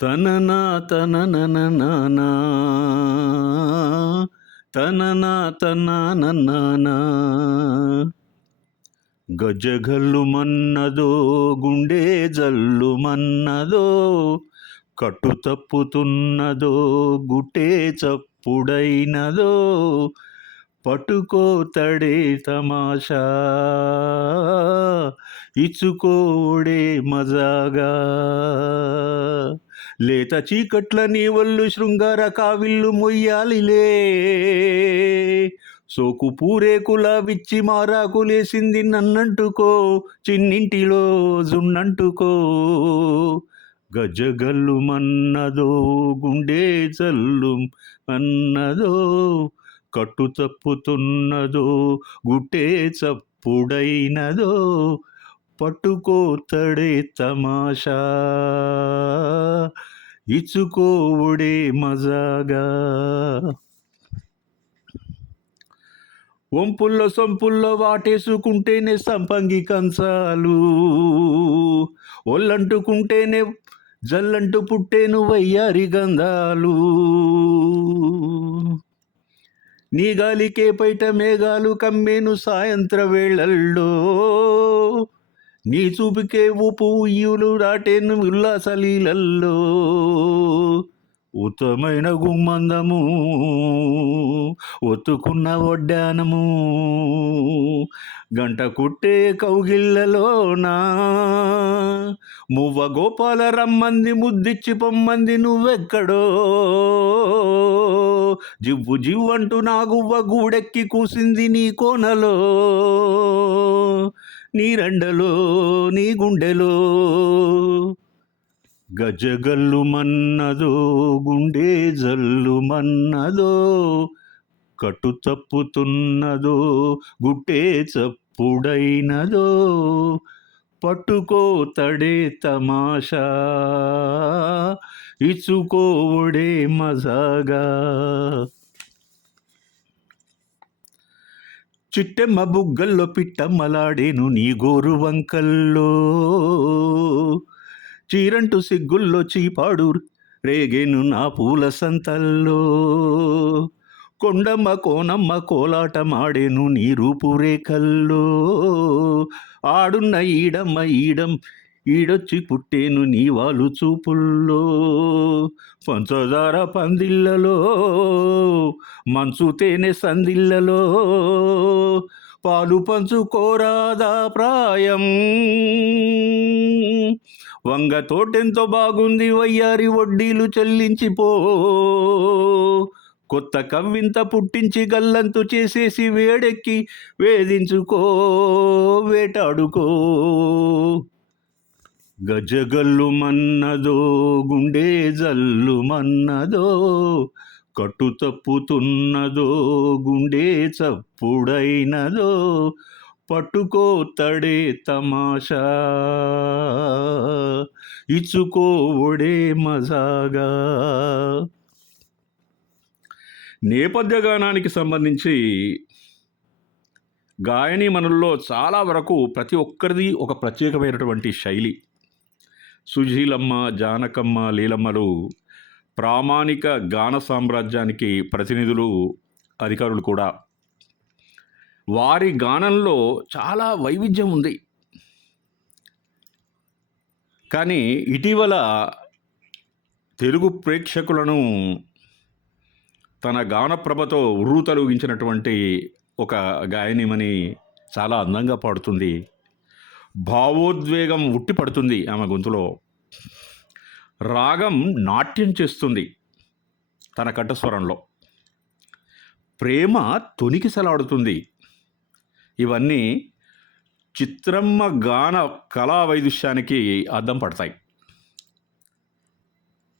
తననా తననననానా తననా తనననానా గజగల్లుమన్నదో గుండె జల్లుమన్నదో కట్టు తప్పుతున్నదో గుట్టే చప్పుడైనదో పట్టుకోతడే తమాషా ఇచ్చుకోడే మజాగా లేత చీకట్ల నీ ఒళ్ళు శృంగార కావిల్లు మొయ్యాలిలే సోకు పూరేకులా విచ్చి మారాకులేసింది నన్నంటుకో చిన్నింటిలో జున్నంటుకో గజగల్లు మన్నదో గుండె జల్లు అన్నదో కట్టు తప్పుతున్నదో గుట్టే చప్పుడైనదో పట్టుకోతడే తమాషా ఇచ్చుకోవుడే మజాగా వంపుల్లో సొంపుల్లో వాటేసుకుంటేనే సంపంగి కంచాలు ఒళ్ళంటుకుంటేనే జల్లంటూ పుట్టేను వయ్యారి గంధాలు నీ గాలికే పైట మేఘాలు కమ్మేను సాయంత్ర వేళల్లో నీ చూపుకే ఊపు ఉయ్యులు దాటేను ఉల్లాసలీలల్లో ఉత్తమైన గుమ్మందము ఒత్తుకున్న వడ్డానము గంట కుట్టే కౌగిళ్ళలోనా మువ్వ గోపాల రమ్మంది ముద్దిచ్చి పొమ్మంది నువ్వెక్కడో జివ్వు జివ్వంటూ నా గువ్వ గూడెక్కి కూసింది నీ కోనలో నీ రెండలో నీ గుండెలో గజగల్లు మన్నదో గుండె జల్లు మన్నదో కట్టు తప్పుతున్నదో గుట్టే చప్పుడైనదో పట్టుకోతడే తమాషా ఇచ్చుకోవడే మజాగా చిట్టెమ్మ బుగ్గల్లో పిట్టమ్మలాడేను నీ గోరు వంకల్లో చీరంటు సిగ్గుల్లో చీపాడు రేగేను నా పూల సంతల్లో కొండమ్మ కోనమ్మ కోలాటమాడేను నీ రూపురేఖల్లో ఆడున్న ఈడొచ్చి పుట్టేను నీ వాలు చూపుల్లో పంచదార పందిళ్ళలో మంచు తేనె సందిళ్ళలో పాలు పంచుకోరాదా ప్రాయం వంగ తోటెంతో బాగుంది వయ్యారి వడ్డీలు చెల్లించిపో కొత్త కవ్వింత పుట్టించి గల్లంతు చేసేసి వేడెక్కి వేధించుకో వేటాడుకో గజగల్లు మన్నదో గుండె జల్లు మన్నదో కట్టు తప్పుతున్నదో గుండె చప్పుడైనదో పట్టుకోతడే తమాషా ఇచ్చుకోవడే మజాగా. నేపథ్య గానానికి సంబంధించి గాయనీమణుల్లో చాలా వరకు ప్రతి ఒక్కరిది ఒక ప్రత్యేకమైనటువంటి శైలి. సుశీలమ్మ, జానకమ్మ, లీలమ్మలు ప్రామాణిక గాన సామ్రాజ్యానికి ప్రతినిధులు, అధికారులు కూడా. వారి గానంలో చాలా వైవిధ్యం ఉంది. కానీ ఇటీవల తెలుగు ప్రేక్షకులను తన గానప్రభతో ఉర్రూతలూగించినటువంటి ఒక గాయనిమని చాలా అందంగా పాడుతుంది. భావోద్వేగం ఉట్టిపడుతుంది ఆమె గొంతులో. రాగం నాట్యం చేస్తుంది తన కంఠస్వరంలో. ప్రేమ తొణికిసలాడుతుంది. ఇవన్నీ చిత్రమ్మ గాన కళా వైదుష్యానికి అద్దం పడతాయి.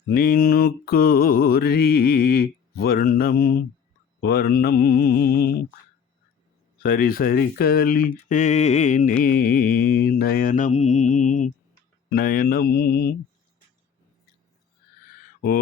నిన్ను కోరి వర్ణం వర్ణం సరి సరి కలిసేనే నయనం నయనం ఓ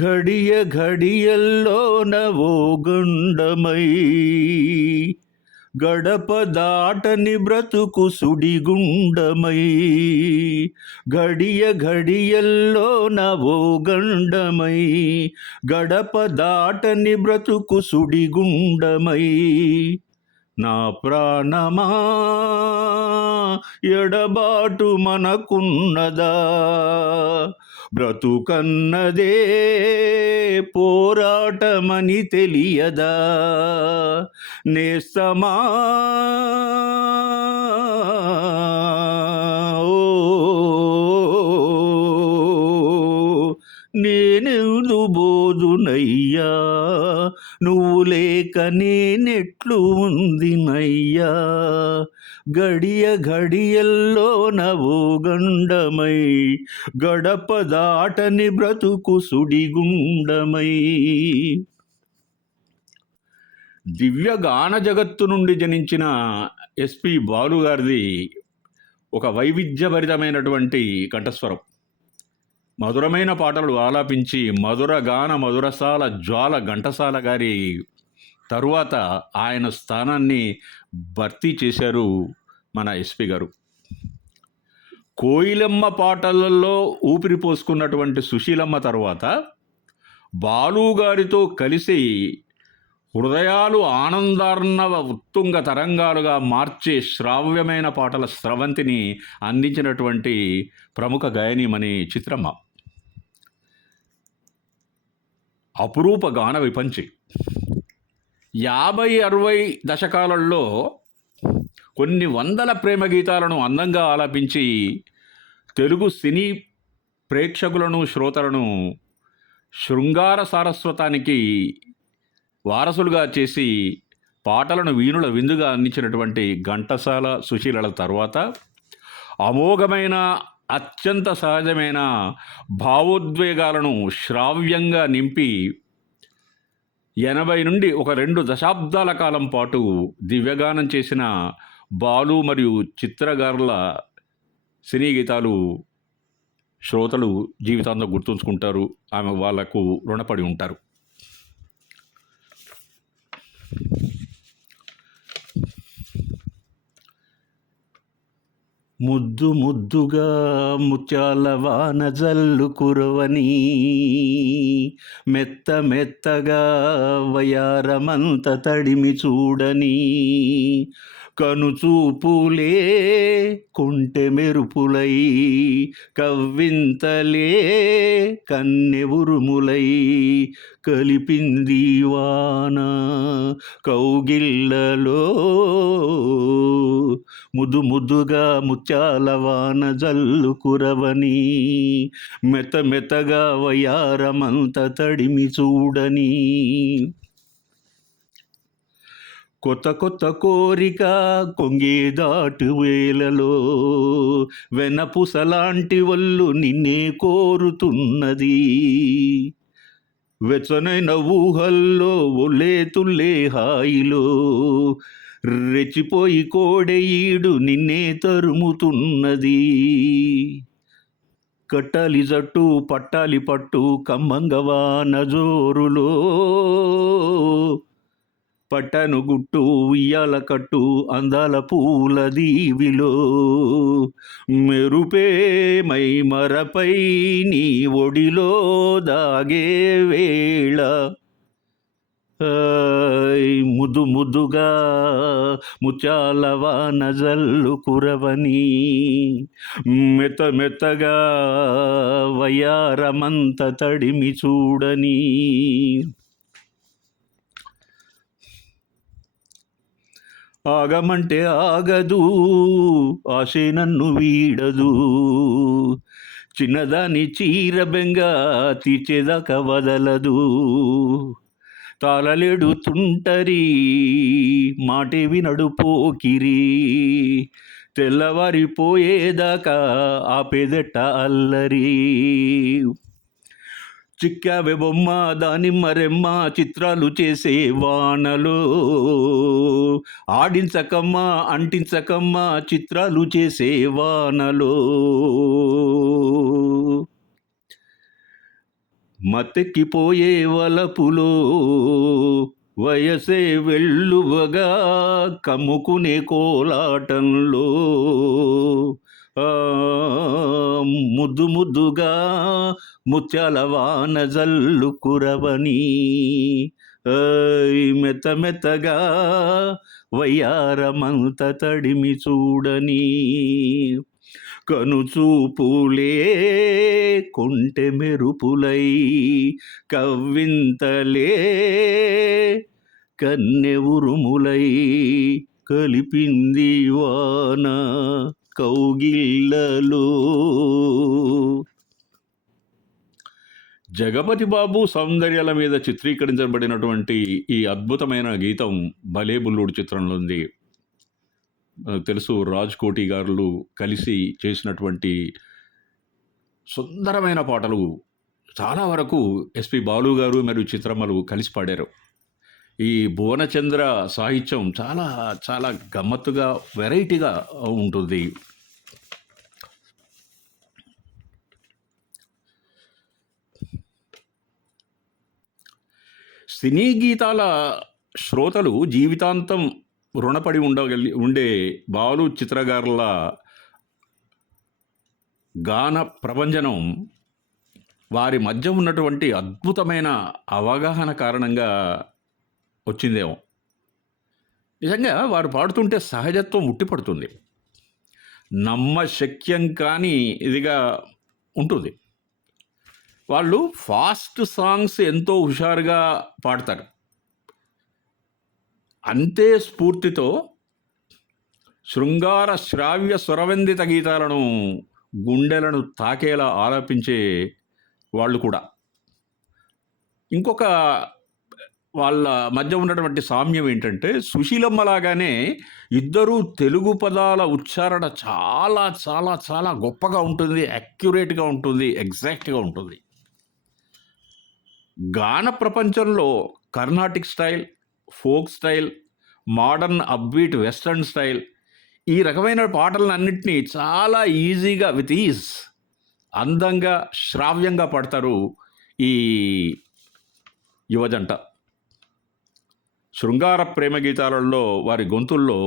ఘడియ ఘడియల్లోన ఓ గండమై గడప దాటని బ్రతుకు సుడిగుండమై ఘడియ ఘడియల్లోన ఓ గండమై గడప దాటని బ్రతుకు సుడిగుండమై నా ప్రాణమా ఎడబాటు మనకున్నదా బ్రతుకన్నదే పోరాటమని తెలియదా నేస్తమా ఓ నేనెందు బోదునయ్యా నువ్వు లేక నేనెట్లు ఉందినయ్యా గడియ ఘడియల్లో నవో గండమై గడప దాటని బ్రతుకు సుడిగుండమై. దివ్య గాన జగత్తు నుండి జనించిన ఎస్పి బాలు గారిది ఒక వైవిధ్యభరితమైనటువంటి కంఠస్వరం. మధురమైన పాటలు ఆలాపించి మధుర గాన మధురసాల జ్వాల ఘంటసాల గారి తరువాత ఆయన స్థానాన్ని భర్తీ చేశారు మన ఎస్పి గారు. కోయిలమ్మ పాటలలో ఊపిరి పోసుకున్నటువంటి సుశీలమ్మ తరువాత బాలు గారితో కలిసి హృదయాలు ఆనందార్ణవ ఉత్తుంగ తరంగాలుగా మార్చే శ్రావ్యమైన పాటల స్రవంతిని అందించినటువంటి ప్రముఖ గాయనీమణి చిత్రమ్మ. అపురూప గాన విపంచి. 50-60 దశకాలలో కొన్ని వందల ప్రేమ గీతాలను అందంగా ఆలపించి తెలుగు సినీ ప్రేక్షకులను శ్రోతలను శృంగార సారస్వతానికి వారసులుగా చేసి పాటలను వీణుల విందుగా అందించినటువంటి ఘంటసాల సుశీలల తర్వాత అమోఘమైన అత్యంత సహజమైన భావోద్వేగాలను శ్రావ్యంగా నింపి 80 నుండి ఒక 2 దశాబ్దాల కాలం పాటు దివ్యగానం చేసిన బాలు మరియు చిత్రగారుల సినీ గీతాలు శ్రోతలు జీవితాంతం గుర్తుంచుకుంటారు. ఆమె వాళ్లకు రుణపడి ఉంటారు. ముద్దు ముద్దుగా ముత్యాల వాన జల్లు కురవని మెత్త మెత్తగా వయారమంత తడిమి చూడని కనుచూపులే కొంటె మెరుపులై కవ్వింతలే కన్నె ఉరుములై కలిపింది వాన కౌగిళ్ళలో ముద్దు ముద్దుగా ముత్యాల వాన జల్లు కురవని మెత్త మెత్తగా వయారమంత తడిమి చూడని కొత్త కొత్త కోరిక కొంగే దాటు వేలలో వెనపుసలాంటి ఒళ్ళు నిన్నే కోరుతున్నది వెచ్చనైన ఊహల్లో ఒళ్ళే తుల్లే హాయిలో రెచ్చిపోయి కోడెయీడు నిన్నే తరుముతున్నది కట్టాలి జట్టు పట్టాలి పట్టు కమ్మంగవాన జోరులో పట్టను గుట్టు ఉయ్యాల కట్టు అందాల పూల దీవిలో మెరుపే మై మరపై నీ ఒడిలో దాగే వేళ ముద్దు ముద్దుగా ముత్యాల వాన జల్లు కురవని మెత్త మెత్తగా వయారమంత తడిమి చూడని ఆగమంటే ఆగదు ఆశే నన్ను వీడదు చిన్నదాని చీర బెంగ తీర్చేదాకా వదలదు తాళలేడు తుంటరి మాటే వినడు పోకిరి తెల్లవారిపోయేదాకా ఆపేదెట్ట అల్లరి చిక్కావే బొమ్మ దానిమ్మ రెమ్మ చిత్రాలు చేసే వానలో ఆడించకమ్మ అంటించకమ్మ చిత్రాలు చేసే వానలో మత్తెక్కిపోయే వలపులో వయసే వెల్లువగా కమ్ముకునే కోలాటంలో ఆ, ముద్దు ముద్దుగా ముత్యాల వాన జల్లు కురవని మెత్త మెత్తగా వయ్యారమంత తడిమి చూడని కనుచూపులే కొంటె మెరుపులై కవ్వింతలే కన్నె ఉరుములై కలిపింది వాన కౌగిళ్ళలో. జగపతి బాబు సౌందర్యాల మీద చిత్రీకరించబడినటువంటి ఈ అద్భుతమైన గీతం భలే బుల్లుడు చిత్రంలో ఉంది. తెలుసు, రాజ్ కోటి గారు కలిసి చేసినటువంటి సుందరమైన పాటలు చాలా వరకు ఎస్పి బాలు గారు మరియు చిత్రమ్మలు కలిసి పాడారు. ఈ భువనచంద్ర సాహిత్యం చాలా చాలా గమ్మత్తుగా వెరైటీగా ఉంటుంది. సినీ గీతాల శ్రోతలు జీవితాంతం రుణపడి ఉండే బాలు చిత్రగారుల గాన ప్రభంజనం వారి మధ్య ఉన్నటువంటి అద్భుతమైన అవగాహన కారణంగా వచ్చిందేమో. నిజంగా వారు పాడుతుంటే సహజత్వం ఉట్టిపడుతుంది, నమ్మశక్యం కాని ఇదిగా ఉంటుంది. వాళ్ళు ఫాస్ట్ సాంగ్స్ ఎంతో హుషారుగా పాడతారు, అంతే స్ఫూర్తితో శృంగార శ్రావ్య స్వరవందిత గీతాలను గుండెలను తాకేలా ఆలాపించే వాళ్ళు కూడా. ఇంకొక వాళ్ళ మధ్య ఉన్నటువంటి సామ్యం ఏంటంటే, సుశీలమ్మలాగానే ఇద్దరూ తెలుగు పదాల ఉచ్చారణ చాలా చాలా చాలా గొప్పగా ఉంటుంది, యాక్యురేట్గా ఉంటుంది, ఎగ్జాక్ట్గా ఉంటుంది. గాన ప్రపంచంలో Carnatic style, folk style, modern upbeat western style, ఈ రకమైన పాటలన్నింటినీ చాలా ఈజీగా విత్ ఈజ్ అందంగా శ్రావ్యంగా పాడతారు ఈ యువజంట. శృంగార ప్రేమ గీతాలలో వారి గొంతుల్లో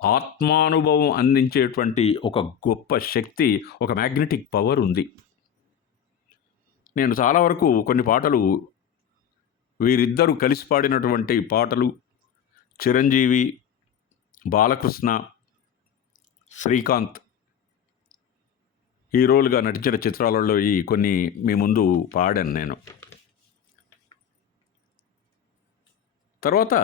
ఆత్మానుభవం అందించేటువంటి ఒక గొప్ప శక్తి, ఒక మ్యాగ్నెటిక్ పవర్ ఉంది. నేను చాలా వరకు కొన్ని పాటలు వీరిద్దరూ కలిసి పాడినటువంటి పాటలు, చిరంజీవి, బాలకృష్ణ, శ్రీకాంత్ హీరోలుగా నటించిన చిత్రాలలో ఈ కొన్ని మీ ముందు పాడాను నేను. తర్వాత